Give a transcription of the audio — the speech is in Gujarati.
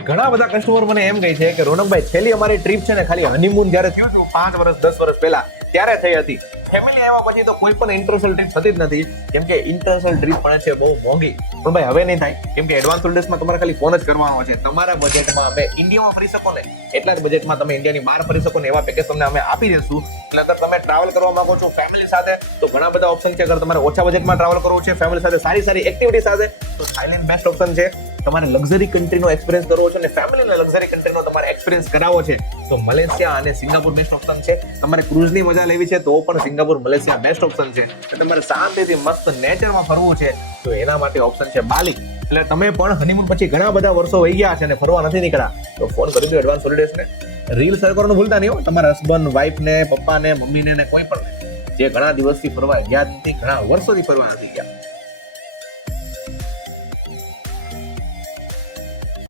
ઘણા બધા કસ્ટમર મને એમ કહે છે કે રોનકભાઈ છેલ્લી અમારી ટ્રીપ છે ને ખાલી હનીમૂન જ્યારે થયું હતું 5 વર્ષ 10 વર્ષ પહેલા ત્યારે થઈ હતી. ફેમિલી આવ્યા પછી તો કોઈ પણ ઇન્ટરનેશનલ ટ્રીપ થતી જ નથી, કેમ કે ઇન્ટરનેશનલ ટ્રીપ પણ છે બહુ મોંઘી. પણ ભાઈ હવે નહીં થાય, કેમ કે એડવાન્સ હોલિડેઝમાં તમારે ખાલી ફોન જ કરવાનો છે. તમારા બજેટમાં અમે ઇન્ડિયામાં ફરી શકો ને એટલા જ બજેટમાં તમે ઇન્ડિયાની બહાર ફરી શકો ને એવા પેકેજ તમને અમે આપી દઈશું. એટલે અગર તમે ટ્રાવેલ કરવા માંગો છો ફેમિલી સાથે તો ઘણા બધા ઓપ્શન છે. અગર તમારે ઓછા બજેટમાં ટ્રાવેલ કરવું છે ફેમિલી સાથે સારી સારી એક્ટિવિટી સાથે તો થાઈલેન્ડ બેસ્ટ ઓપ્શન છે. તમારે લક્ઝરી કન્ટ્રીનો એક્સપિરિયન્સ કરવો છે અને ફેમિલીને લક્ઝરી કન્ટ્રીનો તમારે એક્સપિરિયન્સ કરાવવો છે તો મલેશિયા અને સિંગાપુર બેસ્ટ ઓપ્શન છે. તમારે ક્રૂઝની મજા લેવી છે તો પણ સિંગાપુર મલેશિયા બેસ્ટ ઓપ્શન છે. તમારે શાંતિથી મસ્ત નેચરમાં ફરવું છે તો એના માટે ઓપ્શન છે બાલી. એટલે તમે પણ હનીમૂન પછી ઘણા બધા વર્ષો વહી ગયા છે અને ફરવા નથી નીકળ્યા તો ફોન કરી દો એડવાન્સ હોલિડેઝને. રીલ શેર કરવાનું ભૂલતા નહીં હો, તમારા હસબન્ડ વાઈફને પપ્પાને મમ્મીને કોઈ પણ જે ઘણા દિવસથી ફરવા ગયા નથી, ઘણા વર્ષોથી ફરવા નથી ગયા